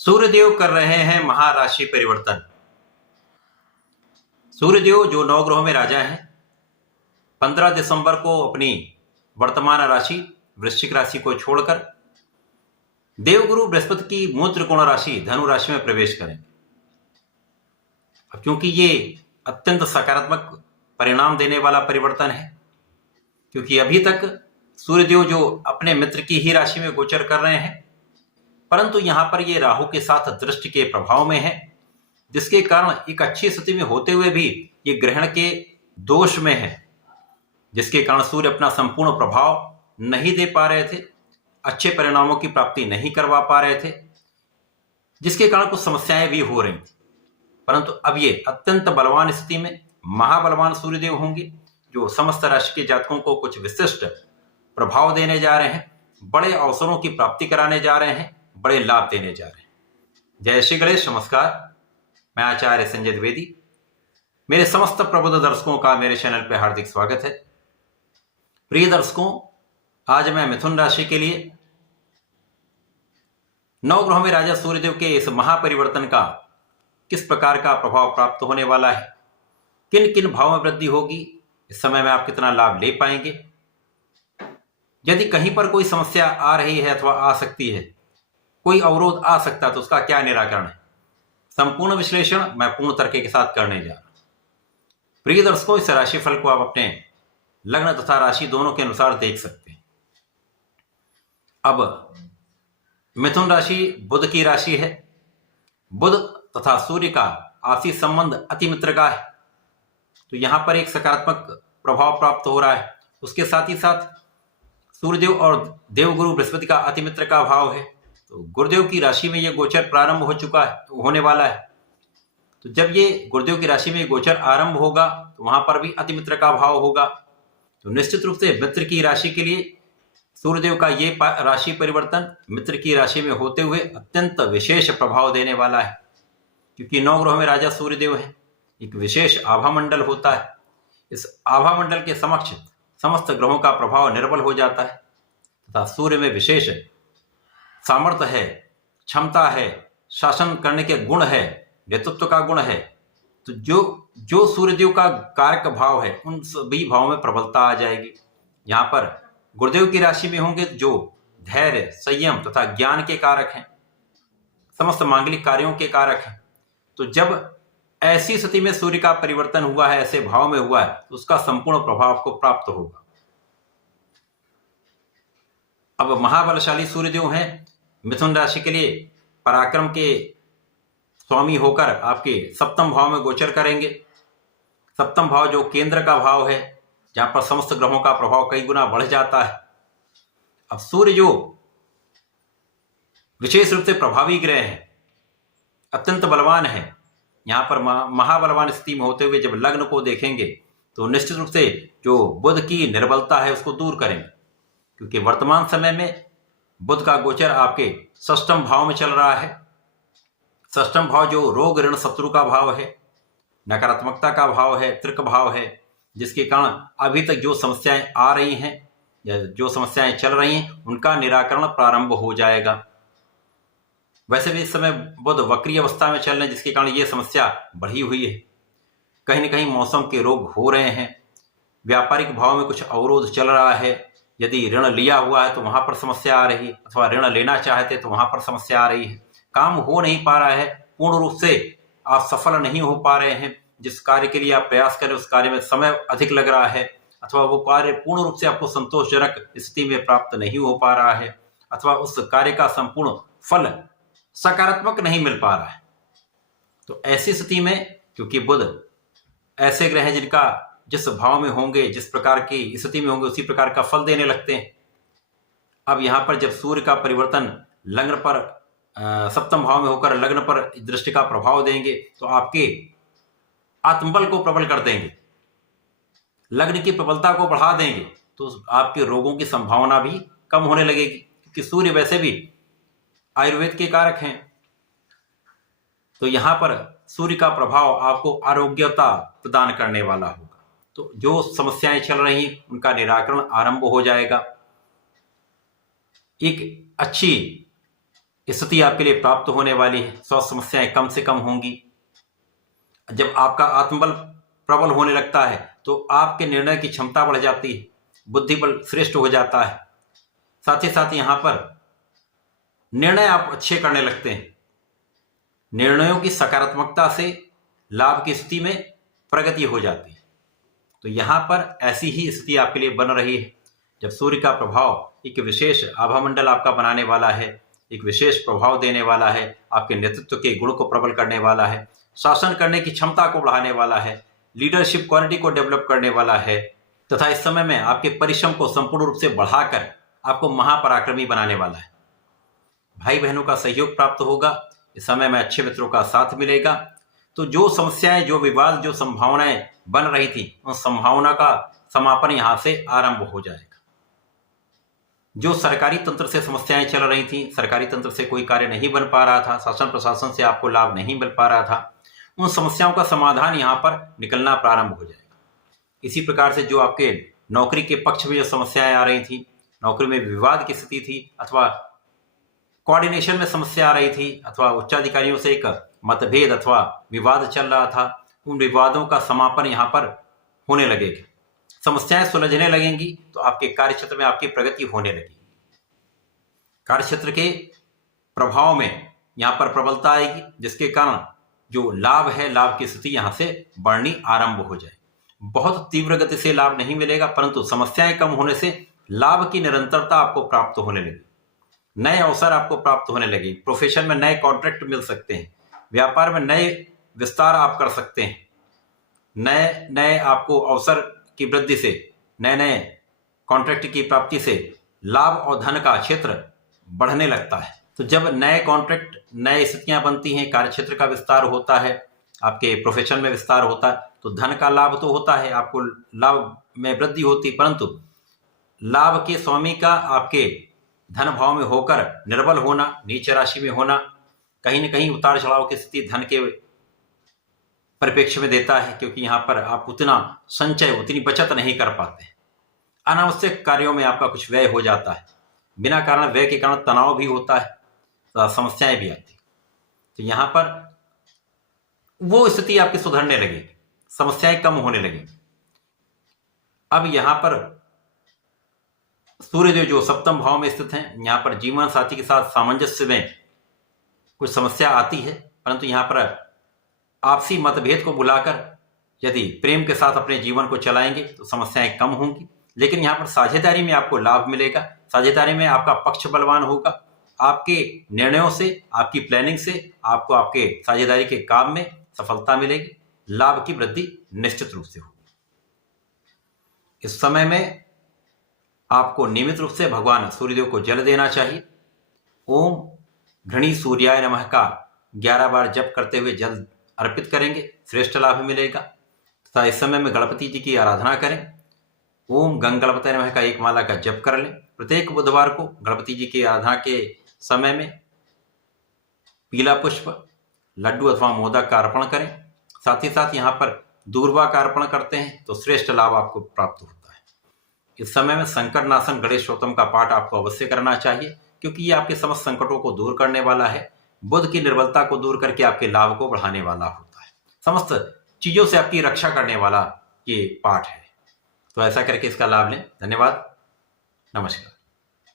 सूर्यदेव कर रहे हैं महाराशि परिवर्तन। सूर्यदेव जो नौ ग्रहों में राजा हैं, 15 दिसंबर को अपनी वर्तमान राशि वृश्चिक राशि को छोड़कर देवगुरु बृहस्पति की मूल त्रिकोण राशि धनु राशि में प्रवेश करेंगे। अब क्योंकि ये अत्यंत सकारात्मक परिणाम देने वाला परिवर्तन है, क्योंकि अभी तक सूर्यदेव जो अपने मित्र की ही राशि में गोचर कर रहे हैं, परंतु यहां पर ये राहु के साथ दृष्टि के प्रभाव में है, जिसके कारण एक अच्छी स्थिति में होते हुए भी ये ग्रहण के दोष में है, जिसके कारण सूर्य अपना संपूर्ण प्रभाव नहीं दे पा रहे थे, अच्छे परिणामों की प्राप्ति नहीं करवा पा रहे थे, जिसके कारण कुछ समस्याएं भी हो रही थी। परंतु अब ये अत्यंत बलवान स्थिति में महाबलवान सूर्यदेव होंगे, जो समस्त राशि के जातकों को कुछ विशिष्ट प्रभाव देने जा रहे हैं, बड़े अवसरों की प्राप्ति कराने जा रहे हैं, बड़े लाभ देने जा रहे हैं। जय श्री गणेश। नमस्कार, मैं आचार्य संजय द्विवेदी। मेरे समस्त प्रबुद्ध दर्शकों का मेरे चैनल पर हार्दिक स्वागत है। प्रिय दर्शकों, आज मैं मिथुन राशि के लिए नौ ग्रहों में राजा सूर्यदेव के इस महापरिवर्तन का किस प्रकार का प्रभाव प्राप्त होने वाला है, किन किन भाव में वृद्धि होगी, इस समय में आप कितना लाभ ले पाएंगे, यदि कहीं पर कोई समस्या आ रही है अथवा आ सकती है, कोई अवरोध आ सकता है, तो उसका क्या निराकरण है, संपूर्ण विश्लेषण मैं पूर्ण तर्क के साथ करने जा रहा हूं। प्रिय दर्शकों, इस राशिफल को आप अपने लग्न तथा राशि दोनों के अनुसार देख सकते हैं। अब मिथुन राशि बुध की राशि है। बुध तथा सूर्य का आपसी संबंध अति मित्र का है, तो यहां पर एक सकारात्मक प्रभाव प्राप्त हो रहा है। उसके साथ ही साथ सूर्यदेव और देवगुरु बृहस्पति का अति मित्र का भाव है, तो गुरुदेव की राशि में यह गोचर प्रारंभ हो चुका है, तो होने वाला है। तो जब ये गुरुदेव की राशि में गोचर आरंभ होगा, तो वहां पर भी अति मित्र का भाव होगा। तो निश्चित रूप से मित्र की राशि के लिए सूर्यदेव का ये राशि परिवर्तन मित्र की राशि में होते हुए अत्यंत विशेष प्रभाव देने वाला है, क्योंकि नौ ग्रहों में राजा सूर्यदेव है। एक विशेष आभा मंडल होता है। इस आभा मंडल के समक्ष समस्त ग्रहों का प्रभाव निर्बल हो जाता है, तथा सूर्य में विशेष सामर्थ्य है, क्षमता है, शासन करने के गुण है, नेतृत्व का गुण है। तो जो सूर्यदेव का कारक भाव है, उन सभी भावों में प्रबलता आ जाएगी। यहाँ पर गुरुदेव की राशि में होंगे जो धैर्य, संयम तथा ज्ञान के कारक हैं, समस्त मांगलिक कार्यों के कारक हैं। तो जब ऐसी स्थिति में सूर्य का परिवर्तन हुआ है, ऐसे भाव में हुआ है, तो उसका संपूर्ण प्रभाव को प्राप्त होगा। अब महाबलशाली सूर्यदेव हैं, मिथुन राशि के लिए पराक्रम के स्वामी होकर आपके सप्तम भाव में गोचर करेंगे। सप्तम भाव जो केंद्र का भाव है, जहां पर समस्त ग्रहों का प्रभाव कई गुना बढ़ जाता है। अब सूर्य जो विशेष रूप से प्रभावी ग्रह है, अत्यंत बलवान है, यहां पर महाबलवान स्थिति में होते हुए जब लग्न को देखेंगे, तो निश्चित रूप से जो बुध की निर्बलता है उसको दूर करेंगे, क्योंकि वर्तमान समय में बुध का गोचर आपके षष्ठम भाव में चल रहा है। षष्ठम भाव जो रोग ऋण शत्रु का भाव है, नकारात्मकता का भाव है, त्रिक भाव है, जिसके कारण अभी तक जो समस्याएं आ रही हैं या जो समस्याएं चल रही हैं, उनका निराकरण प्रारंभ हो जाएगा। वैसे भी इस समय बुध वक्री अवस्था में चल रहे हैं, जिसके कारण ये समस्या बढ़ी हुई है। कहीं न कहीं मौसम के रोग हो रहे हैं, व्यापारिक भाव में कुछ अवरोध चल रहा है। यदि ऋण लिया हुआ है तो वहां पर समस्या आ रही है, अथवा ऋण लेना चाहते तो वहां पर समस्या आ रही है। काम हो नहीं पा रहा है, पूर्ण रूप से आप सफल नहीं हो पा रहे हैं। जिस कार्य के लिए आप प्रयास करें उस कार्य में समय अधिक लग रहा है, अथवा वो कार्य पूर्ण रूप से आपको संतोषजनक स्थिति में प्राप्त नहीं हो पा रहा है, अथवा उस कार्य का संपूर्ण फल सकारात्मक नहीं मिल पा रहा है। तो ऐसी स्थिति में, क्योंकि बुध ऐसे ग्रह हैं जिनका जिस भाव में होंगे, जिस प्रकार की स्थिति में होंगे, उसी प्रकार का फल देने लगते हैं। अब यहां पर जब सूर्य का परिवर्तन लग्न पर सप्तम भाव में होकर लग्न पर दृष्टि का प्रभाव देंगे, तो आपके आत्मबल को प्रबल कर देंगे, लग्न की प्रबलता को बढ़ा देंगे, तो आपके रोगों की संभावना भी कम होने लगेगी, क्योंकि सूर्य वैसे भी आयुर्वेद के कारक हैं। तो यहां पर सूर्य का प्रभाव आपको आरोग्यता प्रदान करने वाला होगा। तो जो समस्याएं चल रही हैं उनका निराकरण आरंभ हो जाएगा। एक अच्छी स्थिति आपके लिए प्राप्त होने वाली है। स्वास्थ्य समस्याएं कम से कम होंगी। जब आपका आत्मबल प्रबल होने लगता है तो आपके निर्णय की क्षमता बढ़ जाती है, बुद्धिबल श्रेष्ठ हो जाता है। साथ ही साथ यहाँ पर निर्णय आप अच्छे करने लगते हैं। निर्णयों की सकारात्मकता से लाभ की स्थिति में प्रगति हो जाती है। तो यहाँ पर ऐसी ही स्थिति आपके लिए बन रही है जब सूर्य का प्रभाव एक विशेष आभामंडल आपका बनाने वाला है, एक विशेष प्रभाव देने वाला है, आपके नेतृत्व के गुण को प्रबल करने वाला है, शासन करने की क्षमता को बढ़ाने वाला है, लीडरशिप क्वालिटी को डेवलप करने वाला है तथा इस समय में आपके परिश्रम को संपूर्ण रूप से बढ़ाकर आपको महापराक्रमी बनाने वाला है। भाई बहनों का सहयोग प्राप्त होगा। इस समय में अच्छे मित्रों का साथ मिलेगा। तो जो समस्याएं, जो विवाद, जो संभावनाएं बन रही थी, उन संभावना का समापन यहां से आरंभ हो जाएगा। जो सरकारी तंत्र से समस्याएं चल रही थी, सरकारी तंत्र से कोई कार्य नहीं बन पा रहा था, शासन प्रशासन से आपको लाभ नहीं मिल पा रहा था, उन समस्याओं का समाधान यहाँ पर निकलना प्रारंभ हो जाएगा। इसी प्रकार से जो आपके नौकरी के पक्ष में जो समस्याएं आ रही थी, नौकरी में विवाद की स्थिति थी अथवा कोऑर्डिनेशन में समस्या आ रही थी अथवा उच्चाधिकारियों से एक मतभेद अथवा विवाद चल रहा था, उन विवादों का समापन यहाँ पर होने लगेगा। समस्याएं सुलझने लगेंगी तो आपके कार्यक्षेत्र में आपकी प्रगति होने लगेगी। कार्यक्षेत्र के प्रभाव में यहाँ पर प्रबलता आएगी, जिसके कारण जो लाभ है, लाभ की स्थिति यहाँ से बढ़नी आरंभ हो जाए। बहुत तीव्र गति से लाभ नहीं मिलेगा, परंतु समस्याएं कम होने से लाभ की निरंतरता आपको प्राप्त होने लगी। नए अवसर आपको प्राप्त होने लगे। प्रोफेशन में नए कॉन्ट्रैक्ट मिल सकते हैं, व्यापार में नए विस्तार आप कर सकते हैं, नए नए आपको अवसर की वृद्धि से, नए नए कॉन्ट्रैक्ट की प्राप्ति से लाभ और धन का क्षेत्र बढ़ने लगता है। तो जब नए कॉन्ट्रैक्ट, नए स्थितियां बनती हैं, कार्यक्षेत्र का विस्तार होता है, आपके प्रोफेशन में विस्तार होता है, तो धन का लाभ तो होता है, आपको लाभ में वृद्धि होती, परंतु लाभ के स्वामी का आपके धन भाव में होकर निर्बल होना, नीच राशि में होना, कहीं न कहीं उतार चढ़ाव की स्थिति धन के परिप्रेक्ष्य में देता है, क्योंकि यहाँ पर आप उतना संचय, उतनी बचत नहीं कर पाते। अनावश्यक कार्यों में आपका कुछ व्यय हो जाता है, बिना कारण व्यय के कारण तनाव भी होता है, तो समस्याएं भी आती। तो यहाँ पर वो स्थिति आपकी सुधरने लगेगी, समस्याएं कम होने लगेंगी। अब यहाँ पर सूर्यदेव जो सप्तम भाव में स्थित हैं, यहाँ पर जीवन साथी के साथ सामंजस्य में कुछ समस्या आती है, परंतु यहाँ पर आपसी मतभेद को बुलाकर यदि प्रेम के साथ अपने जीवन को चलाएंगे तो समस्याएं कम होंगी। लेकिन यहाँ पर साझेदारी में आपको लाभ मिलेगा, साझेदारी में आपका पक्ष बलवान होगा, आपके निर्णयों से, आपकी प्लानिंग से आपको आपके साझेदारी के काम में सफलता मिलेगी, लाभ की वृद्धि निश्चित रूप से होगी। इस समय में आपको नियमित रूप से भगवान सूर्यदेव को जल देना चाहिए। ओम घृणी सूर्याय नमः का 11 बार जप करते हुए जल अर्पित करेंगे, श्रेष्ठ लाभ मिलेगा। तथा इस समय में गणपति जी की आराधना करें। ओम गंग गणपति नमः का 1 माला का जप कर लें। प्रत्येक बुधवार को गणपति जी की आराधना के समय में पीला पुष्प, लड्डू अथवा मोदक का अर्पण करें। साथ ही साथ यहाँ पर दूर्वा का अर्पण करते हैं तो श्रेष्ठ लाभ आपको प्राप्त होता है। इस समय में संकट नाशन गणेश स्तोत्रम का पाठ आपको अवश्य करना चाहिए, क्योंकि ये आपके समस्त संकटों को दूर करने वाला है, बुध की निर्बलता को दूर करके आपके लाभ को बढ़ाने वाला होता है, समस्त चीजों से आपकी रक्षा करने वाला ये पाठ है। तो ऐसा करके इसका लाभ लें। धन्यवाद, नमस्कार।